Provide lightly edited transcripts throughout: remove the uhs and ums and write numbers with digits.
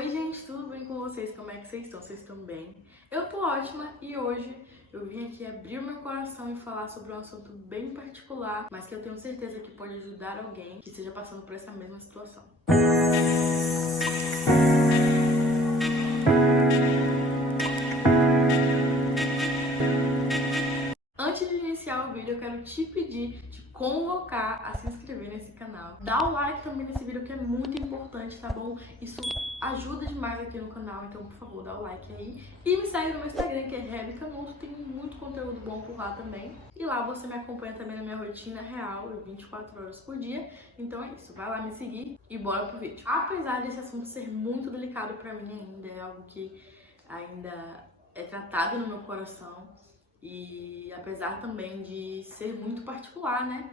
Oi gente, tudo bem com vocês? Como é que vocês estão? Vocês estão bem? Eu tô ótima e hoje eu vim aqui abrir o meu coração e falar sobre um assunto bem particular, mas que eu tenho certeza que pode ajudar alguém que esteja passando por essa mesma situação. Antes de iniciar o vídeo, eu quero te pedir, te convocar a se inscrever nesse canal. Dá o like também nesse vídeo que é muito importante, tá bom? Isso ajuda demais aqui no canal, então por favor, dá o like aí. E me segue no meu Instagram, que é Rebeca Nusso, tem muito conteúdo bom por lá também. E lá você me acompanha também na minha rotina real, 24 horas por dia. Então é isso, vai lá me seguir e bora pro vídeo. Apesar desse assunto ser muito delicado pra mim ainda, é algo que ainda é tratado no meu coração. E apesar também de ser muito particular, né?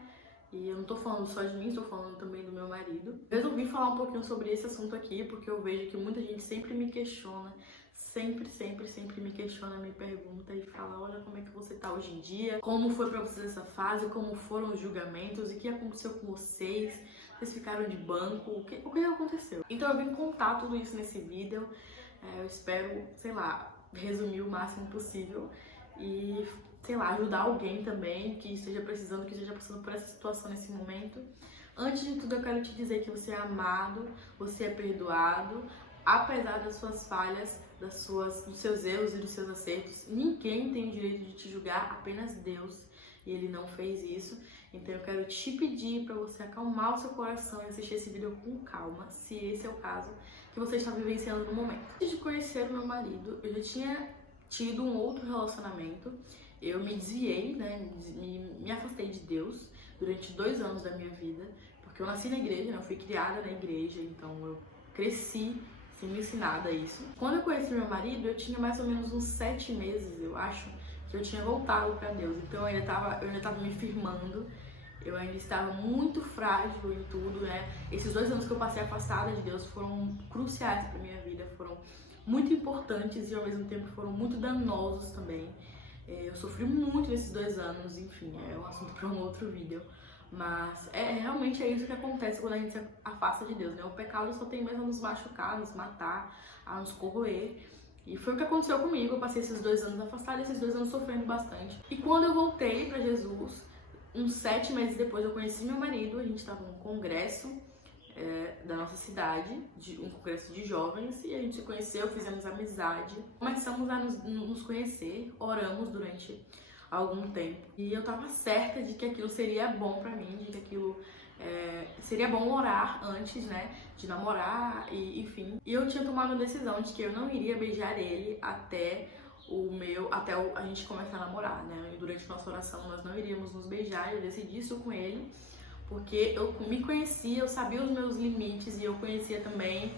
E eu não tô falando só de mim, tô falando também do meu marido. Resolvi falar um pouquinho sobre esse assunto aqui, porque eu vejo que muita gente sempre me questiona, sempre me questiona, me pergunta e fala: olha, como é que você tá hoje em dia? Como foi pra vocês essa fase? Como foram os julgamentos? E o que aconteceu com vocês? Vocês ficaram de banco? O que aconteceu? Então eu vim contar tudo isso nesse vídeo. Eu espero, sei lá, resumir o máximo possível e, sei lá, ajudar alguém também que esteja precisando, que esteja passando por essa situação nesse momento. Antes de tudo, eu quero te dizer que você é amado, você é perdoado, apesar das suas falhas, dos seus erros e dos seus acertos. Ninguém tem o direito de te julgar, apenas Deus, e Ele não fez isso. Então eu quero te pedir para você acalmar o seu coração e assistir esse vídeo com calma, se esse é o caso que você está vivenciando no momento. Antes de conhecer o meu marido, eu já tinha tido um outro relacionamento. Eu me desviei, né, me afastei de Deus durante 2 anos da minha vida, porque eu nasci na igreja, né, eu fui criada na igreja, então eu cresci sendo ensinada a isso. Quando eu conheci meu marido, eu tinha mais ou menos uns 7 meses, eu acho, que eu tinha voltado para Deus. Então eu ainda tava me firmando, eu ainda estava muito frágil em tudo, né? Esses 2 anos que eu passei afastada de Deus foram cruciais para minha vida, foram muito importantes e ao mesmo tempo foram muito danosos também. Eu sofri muito nesses 2 anos, enfim, é um assunto para um outro vídeo. Mas realmente é isso que acontece quando a gente se afasta de Deus, né? O pecado só tem mesmo a nos machucar, a nos matar, a nos corroer. E foi o que aconteceu comigo. Eu passei esses 2 anos afastada, esses 2 anos sofrendo bastante. E quando eu voltei para Jesus, uns 7 meses depois eu conheci meu marido, a gente estava num congresso da nossa cidade, um congresso de jovens, e a gente se conheceu, fizemos amizade, começamos a nos conhecer, oramos durante algum tempo, e eu tava certa de que aquilo seria bom pra mim, de que aquilo seria bom orar antes, né, de namorar, e enfim. E eu tinha tomado a decisão de que eu não iria beijar ele até a gente começar a namorar, né, e durante nossa oração nós não iríamos nos beijar. Eu decidi isso com ele, porque eu me conhecia, eu sabia os meus limites e eu conhecia também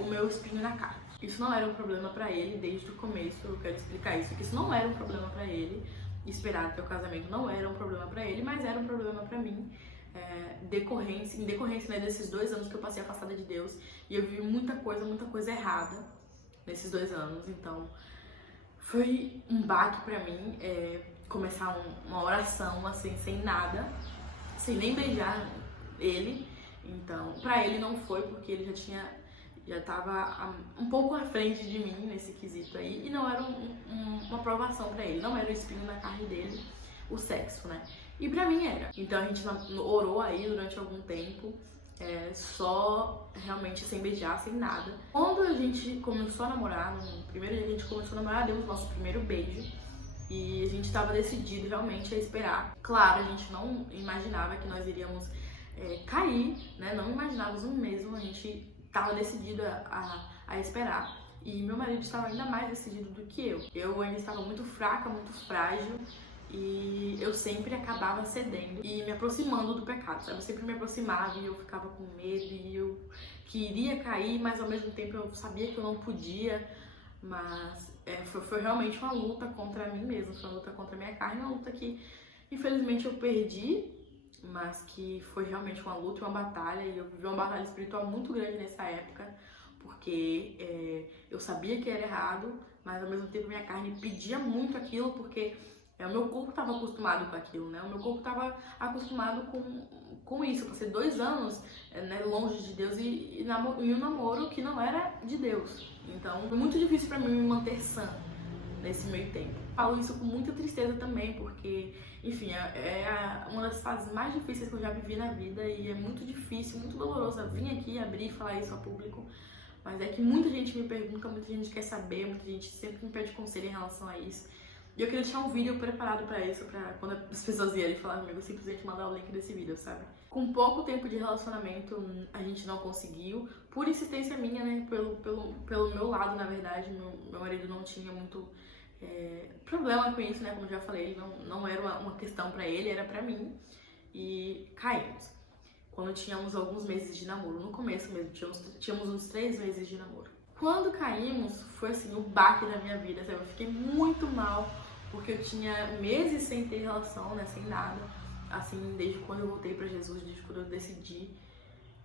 o meu espinho na carne. Isso não era um problema pra ele desde o começo, eu quero explicar isso, que isso não era um problema pra ele, esperar até o casamento não era um problema pra ele, mas era um problema pra mim, em decorrência, né, desses 2 anos que eu passei afastada de Deus, e eu vivi muita coisa errada nesses 2 anos, então foi um baque pra mim começar uma oração assim, sem nada, sem nem beijar ele. Então, pra ele não foi, porque ele já tava um pouco à frente de mim nesse quesito aí, e não era uma aprovação pra ele, não era o espinho na carne dele, o sexo, né? E pra mim era. Então a gente orou aí durante algum tempo, só realmente sem beijar, sem nada. Quando a gente começou a namorar, no primeiro dia que a gente começou a namorar, demos nosso primeiro beijo. E a gente estava decidido realmente a esperar. Claro, a gente não imaginava que nós iríamos cair, né? Não imaginávamos mesmo, a gente estava decidido a esperar. E meu marido estava ainda mais decidido do que eu. Eu ainda estava muito fraca, muito frágil, e eu sempre acabava cedendo e me aproximando do pecado, sabe? Eu sempre me aproximava e eu ficava com medo e eu queria cair, mas ao mesmo tempo eu sabia que eu não podia. Mas foi realmente uma luta contra mim mesma, foi uma luta contra a minha carne, uma luta que infelizmente eu perdi, mas que foi realmente uma luta e uma batalha, e eu vivi uma batalha espiritual muito grande nessa época, porque eu sabia que era errado, mas ao mesmo tempo minha carne pedia muito aquilo, porque O meu corpo estava acostumado com aquilo, né? O meu corpo estava acostumado com isso. Eu passei 2 anos né, longe de Deus e um namoro que não era de Deus. Então, foi muito difícil para mim me manter sã nesse meio tempo. Falo isso com muita tristeza também, porque, enfim, é uma das fases mais difíceis que eu já vivi na vida e é muito difícil, muito doloroso vir aqui, abrir e falar isso a público. Mas é que muita gente me pergunta, muita gente quer saber, muita gente sempre me pede conselho em relação a isso. E eu queria deixar um vídeo preparado pra isso, pra quando as pessoas vierem falar comigo, eu simplesmente mandar o link desse vídeo, sabe? Com pouco tempo de relacionamento, a gente não conseguiu, por insistência minha, né? Pelo meu lado, na verdade, meu marido não tinha muito problema com isso, né? Como eu já falei, não era uma questão pra ele, era pra mim. E caímos. Quando tínhamos alguns meses de namoro, no começo mesmo, tínhamos uns 3 meses de namoro. Quando caímos, foi assim, o baque da minha vida, sabe? Eu fiquei muito mal, porque eu tinha meses sem ter relação, né? Sem nada. Assim, desde quando eu voltei pra Jesus, desde quando eu decidi.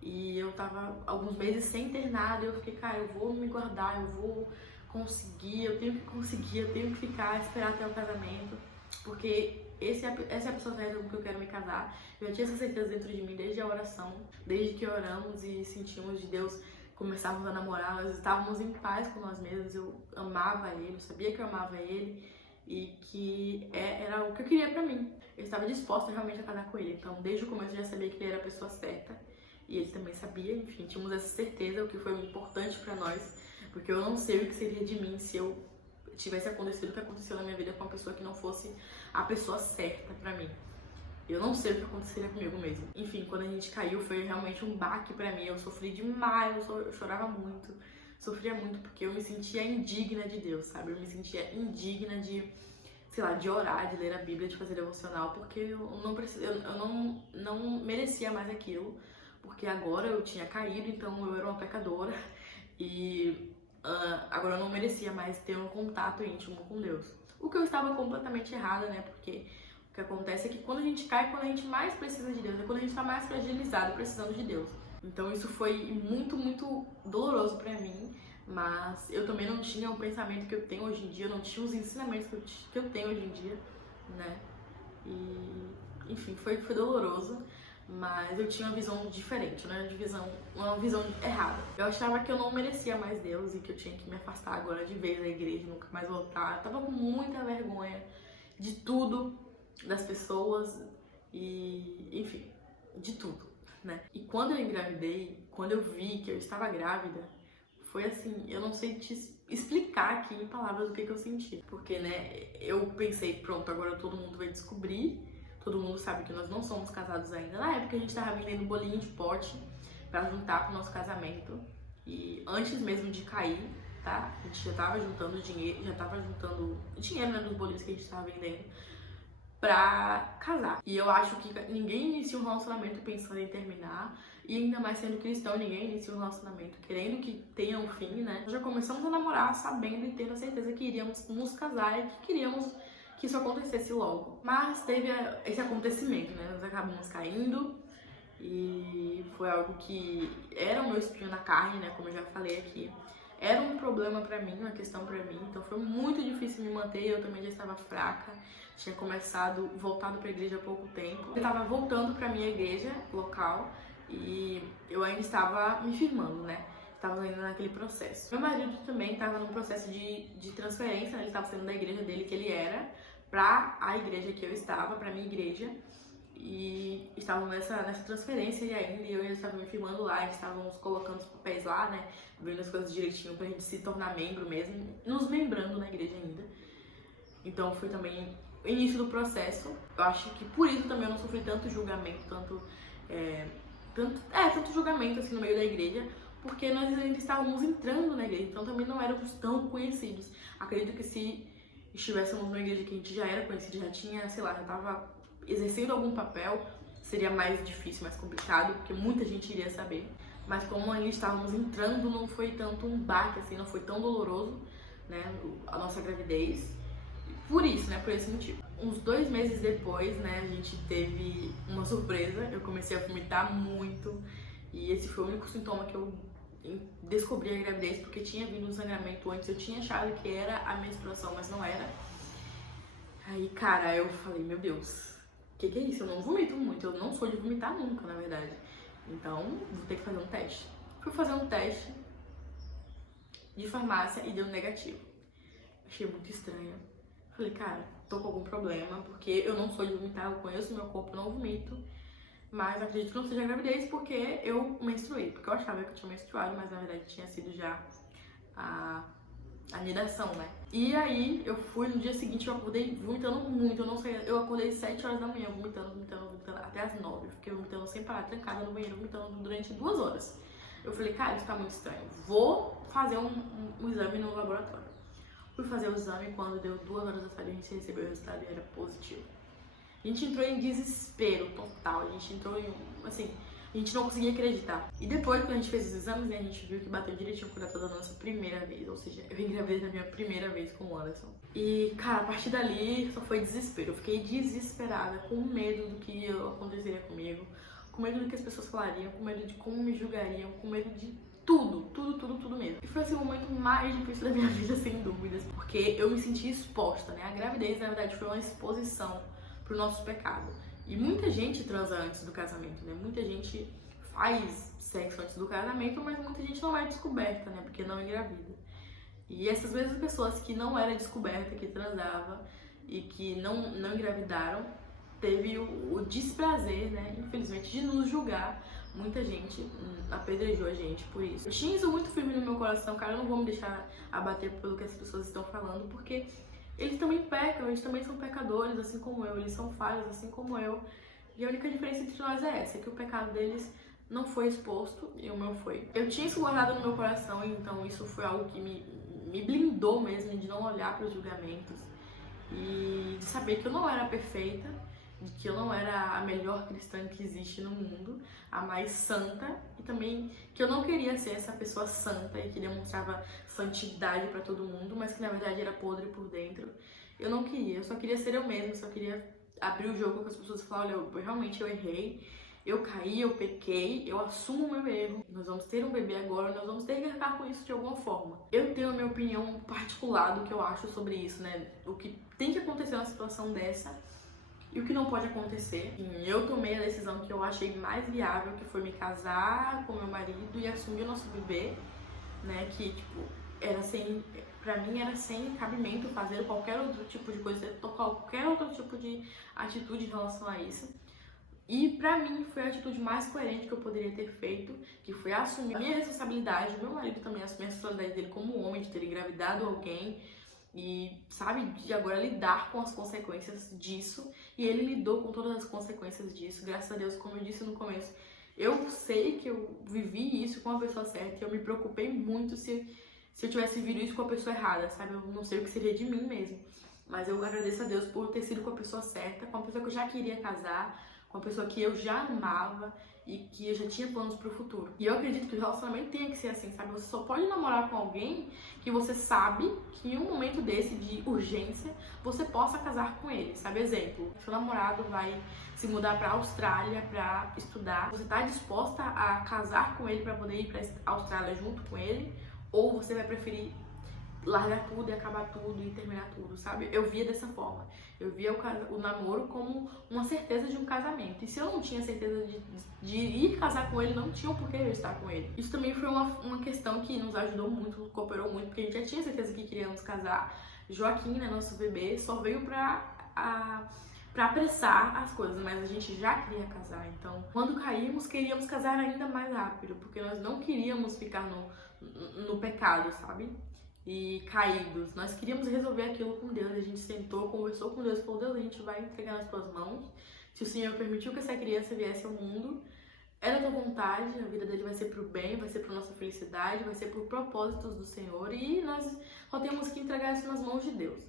E eu tava alguns meses sem ter nada, e eu fiquei, cara, eu vou me guardar, eu vou conseguir, eu tenho que conseguir, eu tenho que ficar, esperar até o casamento, porque essa é a pessoa certa com que eu quero me casar. Eu já tinha essa certeza dentro de mim desde a oração, desde que oramos e sentimos de Deus, começávamos a namorar, nós estávamos em paz com nós mesmos, eu amava ele, eu sabia que eu amava ele e que era o que eu queria pra mim. Eu estava disposta realmente a casar com ele, então desde o começo eu já sabia que ele era a pessoa certa e ele também sabia, enfim, tínhamos essa certeza, o que foi importante pra nós, porque eu não sei o que seria de mim se eu tivesse acontecido o que aconteceu na minha vida com uma pessoa que não fosse a pessoa certa pra mim. Eu não sei o que aconteceria comigo mesmo. Enfim, quando a gente caiu foi realmente um baque pra mim. Eu sofri demais, eu chorava muito. Sofria muito porque eu me sentia indigna de Deus, sabe? Eu me sentia indigna de, sei lá, de orar, de ler a Bíblia, de fazer devocional, porque eu não merecia mais aquilo. Porque agora eu tinha caído, então eu era uma pecadora. E agora eu não merecia mais ter um contato íntimo com Deus. O que eu estava completamente errada, né? Porque o que acontece é que quando a gente cai, quando a gente mais precisa de Deus, é quando a gente está mais fragilizado, precisando de Deus. Então isso foi muito, muito doloroso pra mim, mas eu também não tinha o pensamento que eu tenho hoje em dia, eu não tinha os ensinamentos que eu tenho hoje em dia, né? E, enfim, foi doloroso. Mas eu tinha uma visão diferente, né? Uma visão errada. Eu achava que eu não merecia mais Deus e que eu tinha que me afastar agora de vez da igreja, nunca mais voltar. Eu tava com muita vergonha de tudo, das pessoas e, enfim, de tudo, né? E quando eu engravidei, quando eu vi que eu estava grávida, foi assim, eu não sei te explicar aqui em palavras o que eu senti. Porque, né, eu pensei, pronto, agora todo mundo vai descobrir. Todo mundo sabe que nós não somos casados ainda. Na época a gente tava vendendo bolinho de pote pra juntar pro nosso casamento. E antes mesmo de cair, tá? A gente já tava juntando dinheiro, né, dos bolinhos que a gente tava vendendo pra casar. E eu acho que ninguém inicia um relacionamento pensando em terminar. E ainda mais sendo cristão, ninguém inicia um relacionamento querendo que tenha um fim, né? Nós já começamos a namorar sabendo e tendo a certeza que iríamos nos casar e que queríamos que isso acontecesse logo. Mas teve esse acontecimento, né? Nós acabamos caindo e foi algo que era o meu espinho na carne, né? Como eu já falei aqui. Era um problema pra mim, uma questão pra mim. Então foi muito difícil me manter, eu também já estava fraca. Tinha voltado pra igreja há pouco tempo. Eu estava voltando pra minha igreja local e eu ainda estava me firmando, né? Estava ainda naquele processo. Meu marido também estava num processo de transferência, né? Ele estava saindo da igreja dele que ele era pra a igreja que eu estava, pra minha igreja. E estavam nessa transferência e ainda, e eu e ele estava me firmando lá, eles estávamos colocando os papéis lá, né? Vendo as coisas direitinho pra gente se tornar membro mesmo, nos membrando na igreja ainda. Então foi também o início do processo. Eu acho que por isso também eu não sofri tanto julgamento, tanto julgamento assim no meio da igreja, porque nós ainda estávamos entrando na igreja, então também não éramos tão conhecidos. Acredito que se estivéssemos numa igreja que a gente já era conhecido, já tinha, sei lá, já estava exercendo algum papel, seria mais difícil, mais complicado, porque muita gente iria saber. Mas como ainda estávamos entrando, não foi tanto um baque, assim, não foi tão doloroso, né, a nossa gravidez. Por isso, né, por esse motivo. Uns 2 meses depois, né, a gente teve uma surpresa, eu comecei a vomitar muito, e esse foi o único sintoma que eu descobri a gravidez, porque tinha vindo um sangramento antes, eu tinha achado que era a menstruação, mas não era. Aí, cara, eu falei, meu Deus, o que é isso? Eu não vomito muito, eu não sou de vomitar nunca, na verdade. Então, vou ter que fazer um teste. Fui fazer um teste de farmácia e deu negativo. Achei muito estranho. Falei, cara, tô com algum problema, porque eu não sou de vomitar, eu conheço meu corpo, não vomito. Mas acredito que não seja gravidez porque eu menstruei. Porque eu achava que eu tinha menstruado, mas na verdade tinha sido já a anidação, né? E aí eu fui, no dia seguinte eu acordei vomitando muito, eu não sei, eu acordei 7 horas da manhã vomitando até as 9. Fiquei vomitando sem parar, trancada no banheiro, vomitando durante 2 horas. Eu falei, cara, isso tá muito estranho, vou fazer um exame no laboratório. Fui fazer o exame, quando deu 2 horas da tarde a gente recebeu o resultado e era positivo. A gente entrou em desespero total, a gente entrou em, assim, a gente não conseguia acreditar. E depois, quando a gente fez os exames, né, a gente viu que bateu direitinho com a data da nossa primeira vez. Ou seja, eu engravidei na minha primeira vez com o Anderson. E, cara, a partir dali só foi desespero. Eu fiquei desesperada, com medo do que aconteceria comigo, com medo do que as pessoas falariam, com medo de como me julgariam, com medo de tudo mesmo. E foi assim, o momento mais difícil da minha vida, sem dúvidas, porque eu me senti exposta, né? A gravidez, na verdade, foi uma exposição pro nosso pecado. E muita gente transa antes do casamento, né? Muita gente faz sexo antes do casamento, mas muita gente não é descoberta, né? Porque não engravida. E essas mesmas pessoas que não era descoberta, que transava e que não engravidaram, teve o desprazer, né? Infelizmente, de nos julgar. Muita gente apedrejou a gente por isso. Eu tinha isso muito firme no meu coração, cara. Eu não vou me deixar abater pelo que as pessoas estão falando, porque eles também pecam, eles também são pecadores, assim como eu, eles são falhos, assim como eu. E a única diferença entre nós é essa, que o pecado deles não foi exposto e o meu foi. Eu tinha isso guardado no meu coração, então isso foi algo que me blindou mesmo, de não olhar para os julgamentos e de saber que eu não era perfeita, de que eu não era a melhor cristã que existe no mundo, a mais santa, e também que eu não queria ser essa pessoa santa e que demonstrava santidade pra todo mundo, mas que na verdade era podre por dentro. Eu não queria, eu só queria ser eu mesma, eu só queria abrir o jogo com as pessoas e falar, olha, realmente eu errei, eu caí, eu pequei, eu assumo o meu erro, nós vamos ter um bebê agora, nós vamos ter que arcar com isso de alguma forma. Eu tenho a minha opinião particular do que eu acho sobre isso, né, o que tem que acontecer numa situação dessa, e o que não pode acontecer. Eu tomei a decisão que eu achei mais viável, que foi me casar com meu marido e assumir o nosso bebê, né? Que, tipo, pra mim era sem cabimento fazer qualquer outro tipo de coisa, qualquer outro tipo de atitude em relação a isso. E pra mim foi a atitude mais coerente que eu poderia ter feito, que foi assumir a minha responsabilidade, meu marido também assumir a responsabilidade dele como homem, de ter engravidado alguém, e, sabe, de agora lidar com as consequências disso. E ele lidou com todas as consequências disso, graças a Deus, como eu disse no começo. Eu sei que eu vivi isso com a pessoa certa e eu me preocupei muito se eu tivesse vivido isso com a pessoa errada, sabe? Eu não sei o que seria de mim mesmo. Mas eu agradeço a Deus por ter sido com a pessoa certa, com a pessoa que eu já queria casar, com a pessoa que eu já amava e que eu já tinha planos pro futuro. E eu acredito que o relacionamento tem que ser assim, sabe? Você só pode namorar com alguém que você sabe que em um momento desse de urgência você possa casar com ele, sabe? Exemplo, seu namorado vai se mudar pra Austrália pra estudar, você tá disposta a casar com ele pra poder ir pra Austrália junto com ele? Ou você vai preferir largar tudo e acabar tudo e terminar tudo, sabe? Eu via dessa forma. Eu via o namoro como uma certeza de um casamento. E se eu não tinha certeza de ir casar com ele, não tinha o porquê eu estar com ele. Isso também foi uma questão que nos ajudou muito, cooperou muito, porque a gente já tinha certeza que queríamos casar. Joaquim, né, nosso bebê, só veio pra apressar as coisas, mas a gente já queria casar. Então, quando caímos, queríamos casar ainda mais rápido, porque nós não queríamos ficar no pecado, sabe? E caídos. Nós queríamos resolver aquilo com Deus. A gente sentou, conversou com Deus, falou, Deus, a gente vai entregar nas tuas mãos. Se o Senhor permitiu que essa criança viesse ao mundo, é da tua vontade, a vida dele vai ser pro bem, vai ser pra nossa felicidade, vai ser por propósitos do Senhor, e nós só temos que entregar isso nas mãos de Deus.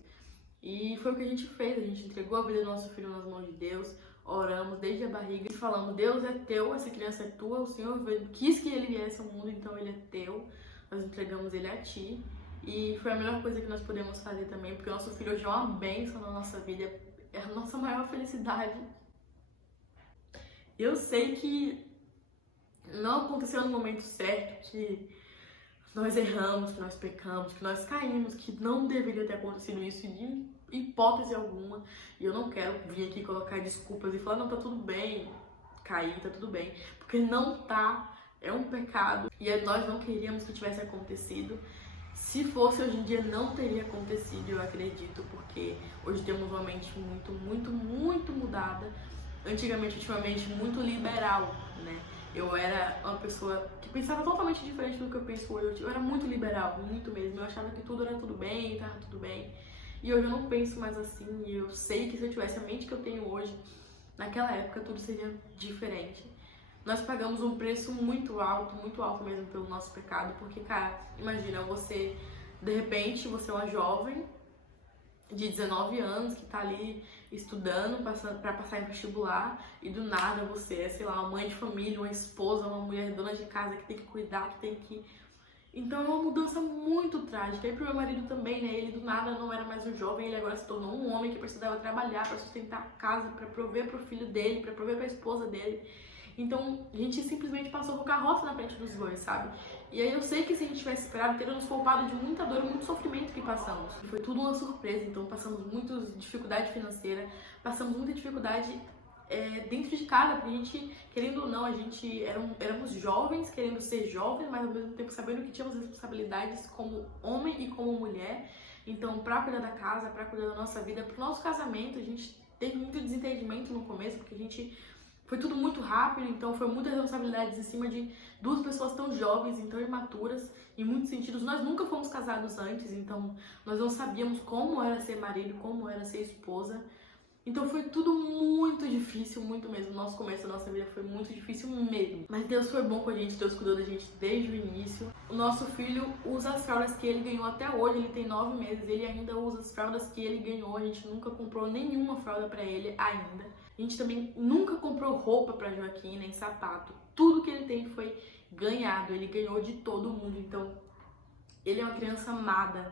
E foi o que a gente fez, a gente entregou a vida do nosso filho nas mãos de Deus, oramos desde a barriga, falando, Deus é teu, essa criança é tua, o Senhor quis que ele viesse ao mundo, então ele é teu, nós entregamos ele a ti. E foi a melhor coisa que nós podemos fazer também, porque o nosso filho hoje é uma bênção na nossa vida, é a nossa maior felicidade. Eu sei que não aconteceu no momento certo, que nós erramos, que nós pecamos, que nós caímos, que não deveria ter acontecido isso de hipótese alguma. E eu não quero vir aqui colocar desculpas e falar, não, tá tudo bem, cair, tá tudo bem. Porque não tá, é um pecado. E nós não queríamos que tivesse acontecido. Se fosse hoje em dia, não teria acontecido, eu acredito, porque hoje temos uma mente muito mudada. Antigamente, ultimamente, muito liberal, né? Eu era uma pessoa que pensava totalmente diferente do que eu penso hoje. Eu era muito liberal, muito mesmo. Eu achava que tudo era tudo bem, tava tudo bem. E hoje eu não penso mais assim. E eu sei que se eu tivesse a mente que eu tenho hoje, naquela época tudo seria diferente. Nós pagamos um preço muito alto mesmo pelo nosso pecado. Porque, cara, imagina, você, de repente, você é uma jovem de 19 anos que tá ali estudando pra passar em vestibular e do nada você é, sei lá, uma mãe de família, uma esposa, uma mulher dona de casa que tem que cuidar, que tem que... Então é uma mudança muito trágica. E pro meu marido também, né? Ele do nada não era mais um jovem, ele agora se tornou um homem que precisava trabalhar pra sustentar a casa, pra prover pro filho dele, pra prover pra esposa dele. Então, a gente simplesmente passou com carroça na frente dos bois, sabe? E aí eu sei que se a gente tivesse esperado, teria nos poupado de muita dor e muito sofrimento que passamos. Foi tudo uma surpresa, então passamos muita dificuldade financeira, passamos muita dificuldade dentro de casa, porque a gente, querendo ou não, a gente éramos jovens, querendo ser jovens, mas ao mesmo tempo sabendo que tínhamos responsabilidades como homem e como mulher. Então, pra cuidar da casa, pra cuidar da nossa vida, pro nosso casamento, a gente teve muito desentendimento no começo, porque a gente... Foi tudo muito rápido, então foi muitas responsabilidades em cima de duas pessoas tão jovens, então imaturas, em muitos sentidos. Nós nunca fomos casados antes, então nós não sabíamos como era ser marido, como era ser esposa. Então foi tudo muito difícil, muito mesmo. O nosso começo da nossa vida foi muito difícil mesmo. Mas Deus foi bom com a gente, Deus cuidou da gente desde o início. O nosso filho usa as fraldas que ele ganhou até hoje, ele tem 9 meses, ele ainda usa as fraldas que ele ganhou. A gente nunca comprou nenhuma fralda pra ele ainda. A gente também nunca comprou roupa pra Joaquim, nem sapato. Tudo que ele tem foi ganhado, ele ganhou de todo mundo. Então, ele é uma criança amada,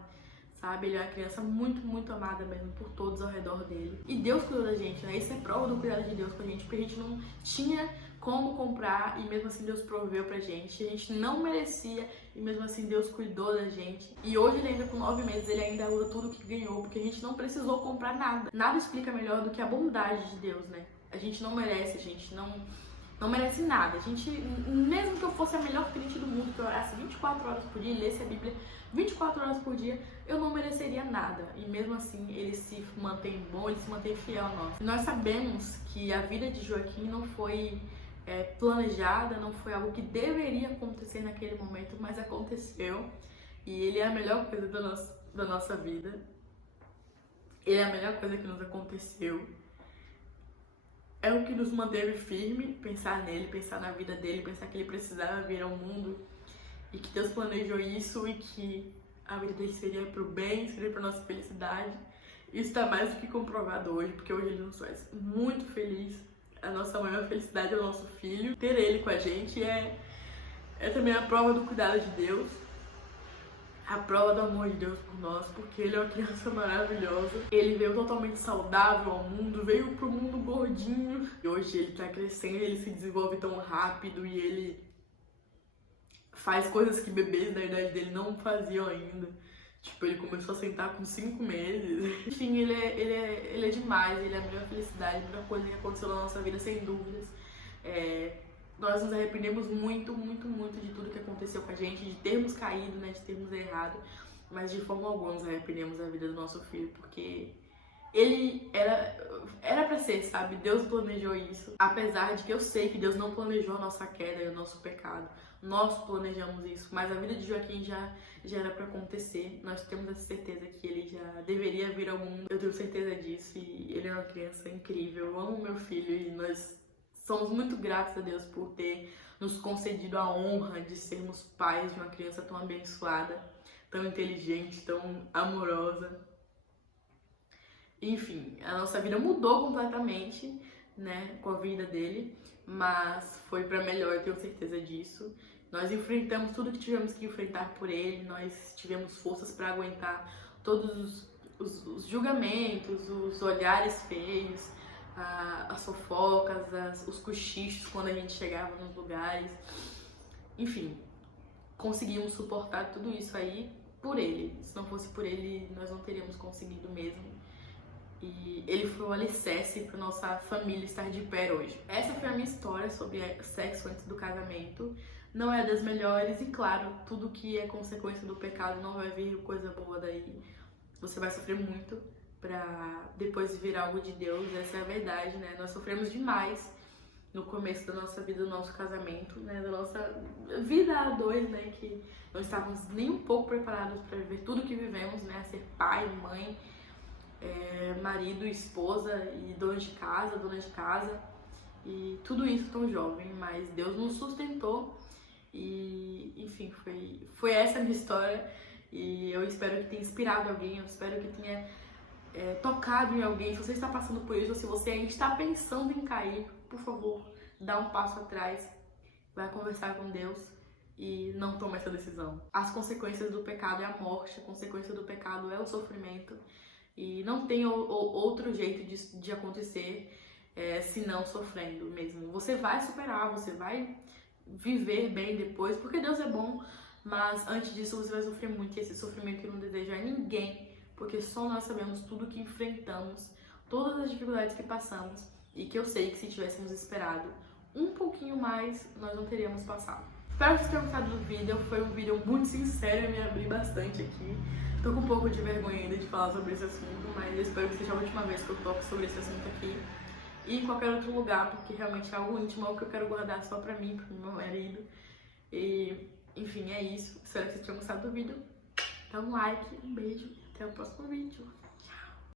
sabe? Ele é uma criança muito amada mesmo por todos ao redor dele. E Deus cuidou da gente, né? Isso é prova do cuidado de Deus com a gente, porque a gente não tinha como comprar e mesmo assim Deus proveu pra gente. A gente não merecia e mesmo assim Deus cuidou da gente. E hoje ele ainda com 9 meses, ele ainda usa tudo que ganhou, porque a gente não precisou comprar nada. Nada explica melhor do que a bondade de Deus, né? A gente não merece, a gente não merece nada. A gente, mesmo que eu fosse a melhor crente do mundo, que eu orasse 24 horas por dia e lesse a Bíblia 24 horas por dia, eu não mereceria nada. E mesmo assim, ele se mantém bom, ele se mantém fiel a nós. E nós sabemos que a vida de Joaquim não foi planejada, não foi algo que deveria acontecer naquele momento, mas aconteceu. E ele é a melhor coisa da nossa vida. Ele é a melhor coisa que nos aconteceu. É o que nos manteve firme, pensar nele, pensar na vida dele, pensar que ele precisava vir ao mundo e que Deus planejou isso e que a vida dele seria pro bem, seria pra nossa felicidade. Isso está mais do que comprovado hoje, porque hoje ele nos faz muito feliz. A nossa maior felicidade é o nosso filho. Ter ele com a gente é também a prova do cuidado de Deus, a prova do amor de Deus por nós, porque ele é uma criança maravilhosa. Ele veio totalmente saudável ao mundo, veio pro mundo gordinho. E hoje ele tá crescendo, ele se desenvolve tão rápido e ele faz coisas que bebês da idade dele não faziam ainda. Tipo, ele começou a sentar com 5 meses. Enfim, ele é demais, ele é a melhor felicidade, a melhor coisa que aconteceu na nossa vida, sem dúvidas. Nós nos arrependemos muito de tudo que aconteceu com a gente, de termos caído, né, de termos errado, mas de forma alguma nos arrependemos da vida do nosso filho, porque ele era pra ser, sabe? Deus planejou isso. Apesar de que eu sei que Deus não planejou a nossa queda e o nosso pecado. Nós planejamos isso, mas a vida de Joaquim já era pra acontecer. Nós temos essa certeza que ele já deveria vir ao mundo. Eu tenho certeza disso e ele é uma criança incrível. Eu amo meu filho e nós somos muito gratos a Deus por ter nos concedido a honra de sermos pais de uma criança tão abençoada, tão inteligente, tão amorosa. Enfim, a nossa vida mudou completamente, né, com a vida dele, mas foi pra melhor, eu tenho certeza disso. Nós enfrentamos tudo que tivemos que enfrentar por ele, nós tivemos forças pra aguentar todos os julgamentos, os olhares feios, as fofocas, os cochichos quando a gente chegava nos lugares. Enfim, conseguimos suportar tudo isso aí por ele. Se não fosse por ele, nós não teríamos conseguido mesmo. E ele foi o alicerce para nossa família estar de pé hoje. Essa foi a minha história sobre sexo antes do casamento. Não é das melhores e, claro, tudo que é consequência do pecado não vai vir coisa boa daí. Você vai sofrer muito pra depois vir algo de Deus, essa é a verdade, né? Nós sofremos demais no começo da nossa vida, do nosso casamento, né? Da nossa vida a dois, né? Que não estávamos nem um pouco preparados para viver tudo que vivemos, né? Ser pai, mãe, marido, esposa e dona de casa. E tudo isso tão jovem, mas Deus nos sustentou e, enfim, foi essa a minha história. E eu espero que tenha inspirado alguém, eu espero que tenha tocado em alguém. Se você está passando por isso, ou se você ainda está pensando em cair, por favor, dá um passo atrás, vai conversar com Deus e não tome essa decisão. As consequências do pecado é a morte, a consequência do pecado é o sofrimento e não tem outro jeito de acontecer senão sofrendo mesmo. Você vai superar, você vai viver bem depois, porque Deus é bom. Mas antes disso você vai sofrer muito, e esse sofrimento que não deseja a ninguém, porque só nós sabemos tudo que enfrentamos, todas as dificuldades que passamos, e que eu sei que se tivéssemos esperado um pouquinho mais, nós não teríamos passado. Espero que vocês tenham gostado do vídeo, foi um vídeo muito sincero, eu me abri bastante aqui. Tô com um pouco de vergonha ainda de falar sobre esse assunto, mas eu espero que seja a última vez que eu toco sobre esse assunto aqui. E em qualquer outro lugar, porque realmente é algo íntimo, algo que eu quero guardar só pra mim, pro meu marido. E enfim, é isso. Espero que vocês tenham gostado do vídeo. Dá um like, um beijo e até o próximo vídeo.